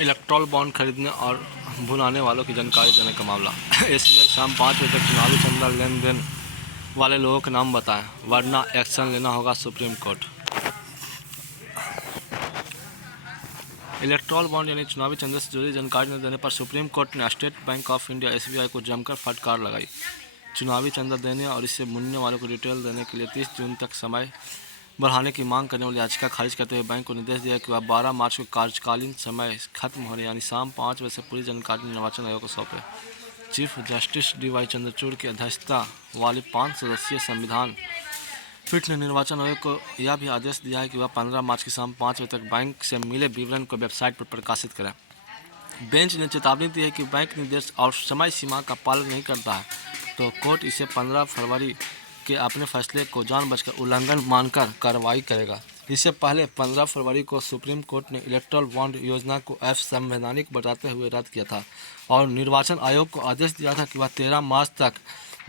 Electral bond खरीदने और भुनाने वालों की जानकारी देने का मामला। एसबीआई शाम 5 बजे तक चुनावी चंदा लेन देन वाले लोगों के नाम बताएं, वरना एक्शन लेना होगा सुप्रीम कोर्ट। इलेक्ट्रॉल बॉन्ड यानी चुनावी चंदे से जुड़ी जानकारी न देने पर सुप्रीम कोर्ट ने state bank of India SBI को जमकर फटकार लगाई। चुनावी चंदा देने और इससे भुनने वालों को डिटेल देने के लिए 30 जून तक समय बढ़ाने की मांग करने वाली याचिका खारिज करते हुए बैंक को निर्देश दिया कि वह 12 मार्च को कार्यकालीन समय खत्म होने यानी शाम 5 बजे से पूरी जानकारी निर्वाचन आयोग को सौंपे। Chief justice D.Y.. चंद्रचूड़ की अध्यक्षता वाली 5 सदस्यीय संविधान पीठ ने निर्वाचन आयोग को यह भी आदेश दिया है कि वह 15 मार्च की शाम 5 बजे तक बैंक से मिले विवरण को वेबसाइट पर प्रकाशित करें। बेंच ने चेतावनी दी है कि बैंक निर्देश और समय सीमा का पालन नहीं करता है तो कोर्ट इसे 15 फरवरी के अपने फैसले को जानबूझकर उल्लंघन मानकर कार्रवाई करेगा। इससे पहले 15 फरवरी को सुप्रीम कोर्ट ने इलेक्ट्रल बॉन्ड योजना को असंवैधानिक बताते हुए रद्द किया था और निर्वाचन आयोग को आदेश दिया था कि वह 13 मार्च तक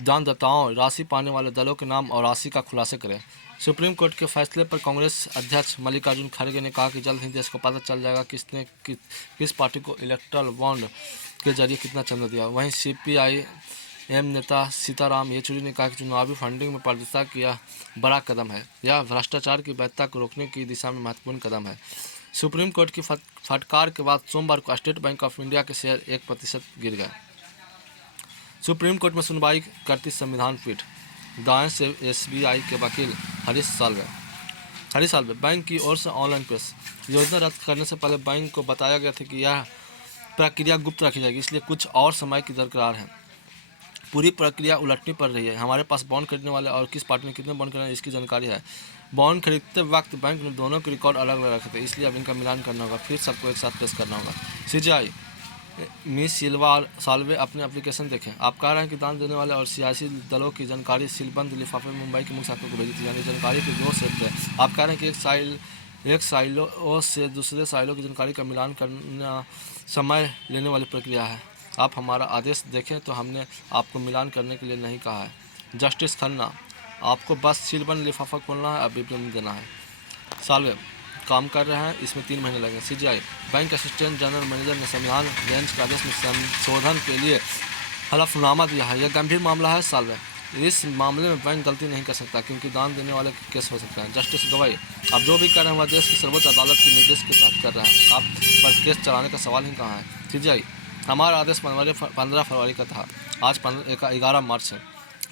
दानदाताओं, राशि पाने वाले दलों के नाम और राशि का खुलासा करें। सुप्रीम कोर्ट के फैसले पर कांग्रेस अध्यक्ष मल्लिकार्जुन खड़गे ने कहा कि जल्द ही देश को पता चल जाएगा किसने किस पार्टी को इलेक्ट्रल बॉन्ड के जरिए कितना चंदा दिया। वहीं सीपीआई-एम नेता सीताराम येचुरी ने कहा कि चुनावी फंडिंग में पारदर्शिता की यह बड़ा कदम है। यह भ्रष्टाचार की वैधता को रोकने की दिशा में महत्वपूर्ण कदम है। सुप्रीम कोर्ट की फटकार के बाद सोमवार को स्टेट बैंक ऑफ इंडिया के शेयर 1% गिर गए। सुप्रीम कोर्ट में सुनवाई करती संविधान पीठ। दाएं से एसबीआई के वकील हरीश साल्वे बैंक की ओर से ऑनलाइन पेश। योजना रद्द करने से पहले बैंक को बताया गया था कि यह प्रक्रिया गुप्त रखी जाएगी, इसलिए कुछ और समय की दरकार है। पूरी प्रक्रिया उलटनी पड़ रही है। हमारे पास बॉन्ड खरीदने वाले और किस पार्टी ने कितने बॉन्ड खरीदे इसकी जानकारी है। बॉन्ड खरीदते वक्त बैंक ने दोनों के रिकॉर्ड अलग अलग रखे थे, इसलिए अब इनका मिलान करना होगा, फिर सबको एक साथ पेश करना होगा। सीजीआई मिस साल्वे अपने एप्लीकेशन देखें। आप कह रहे हैं कि दान देने वाले और सियासी दलों की जानकारी सीलबंद लिफाफे में मुंबई की मुख्य शाखा को भेजी थी, यानी जानकारी के 2 सेट थे। आप कह रहे हैं कि एक साइलो से दूसरे साइलो की जानकारी का मिलान करना समय लेने वाली प्रक्रिया है। आप हमारा आदेश देखें तो हमने आपको मिलान करने के लिए नहीं कहा है। जस्टिस खन्ना, आपको बस सीलबंद लिफाफा खोलना है, अब विवरण देना है। साल्वे काम कर रहे हैं, इसमें 3 महीने लगेंगे। CGI bank assistant general manager ने संविधान बेंच के आदेश में संशोधन के लिए हलफनामा दिया है। यह गंभीर मामला है। साल्वे, इस मामले में बैंक गलती नहीं कर सकता क्योंकि दान देने वाले केस हो सकता है। जस्टिस गवाई, आप जो भी कर रहे हैं वह देश की सर्वोच्च अदालत के निर्देश के तहत कर रहे हैं, आप पर केस चलाने का सवाल ही कहाँ है। सीजीआई, हमारा आदेश 15 फरवरी का था, आज 11 मार्च है,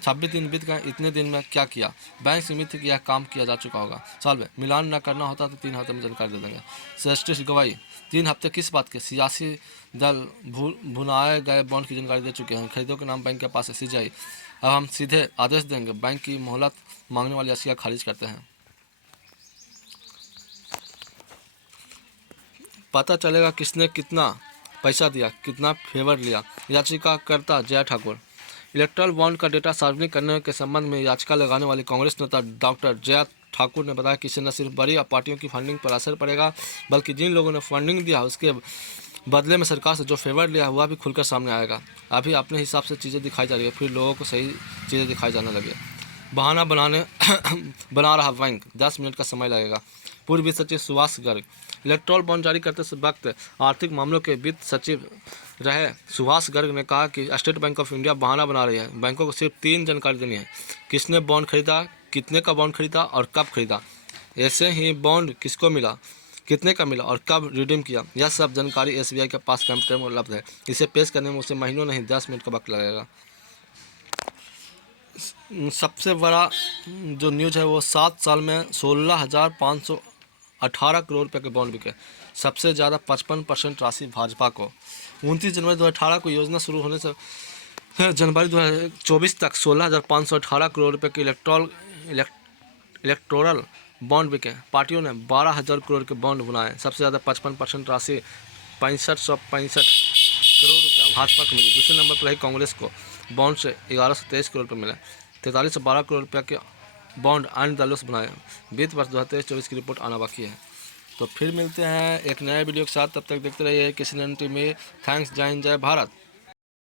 26 दिन बीत गए। इतने दिन में क्या किया? बैंक से उम्मीद थी कि यह काम किया जा चुका होगा। साल्वे, मिलान न करना होता तो 3 हफ्ते में जानकारी दे देंगे। जस्टिस गवाई, 3 हफ्ते किस बात के? सियासी दल भुनाए गए बॉन्ड की जानकारी दे चुके हैं, खरीदों के नाम बैंक के पास है। सीजीआई, अब हम सीधे आदेश देंगे, बैंक की मोहलत मांगने वाली याचिका खारिज करते हैं। पता चलेगा किसने कितना पैसा दिया, कितना फेवर लिया। याचिकाकर्ता जया ठाकुर, इलेक्ट्रल बॉन्ड का डेटा सार्वजनिक करने के संबंध में याचिका लगाने वाली कांग्रेस नेता डॉक्टर जया ठाकुर ने बताया कि इससे न सिर्फ बड़ी पार्टियों की फंडिंग पर असर पड़ेगा, बल्कि जिन लोगों ने फंडिंग दिया उसके बदले में सरकार से जो फेवर लिया हुआ भी खुलकर सामने आएगा। अभी अपने हिसाब से चीज़ें दिखाई जा रही है, फिर लोगों को सही चीज़ें दिखाई जाने लगी। बहाना बना रहा बैंक, 10 मिनट का समय लगेगा। पूर्व वित्त सचिव सुभाष गर्ग, इलेक्ट्रॉल बॉन्ड जारी करते वक्त आर्थिक मामलों के वित्त सचिव रहे सुभाष गर्ग ने कहा कि स्टेट बैंक ऑफ इंडिया बहाना बना रही है। बैंकों को सिर्फ 3 जानकारी देनी है, किसने बॉन्ड खरीदा, कितने का बॉन्ड खरीदा और कब खरीदा। ऐसे ही बॉन्ड किसको मिला, कितने का मिला और कब रिडीम किया, यह सब जानकारी एसबीआई के पास कंप्यूटर में उपलब्ध है। इसे पेश करने में उसे महीनों नहीं 10 मिनट का वक्त लगेगा। सबसे बड़ा जो न्यूज़ है वो 7 साल में 16,518 करोड़ रुपये के बॉन्ड बिके। सबसे ज़्यादा 55% राशि भाजपा को। 29 जनवरी 2018 को योजना शुरू होने से जनवरी 2024 तक 16,518 करोड़ रुपये के इलेक्टोरल बॉन्ड बिके। पार्टियों ने 12,000 करोड़ के बॉन्ड बनाए। सबसे ज़्यादा 55% राशि 6565 करोड़ रुपया भाजपा को मिली। दूसरे नंबर पर रही कांग्रेस को बॉन्ड से 1123 करोड़ रुपये मिले। 4312 करोड़ रुपये के बॉन्ड अन्य दलों से बनाए। वित्त वर्ष 2023-24 की रिपोर्ट आना बाकी है। तो फिर मिलते हैं एक नए वीडियो के साथ, तब तक देखते रहिए किसी टीवी में। थैंक्स, जय हिंद, जय भारत।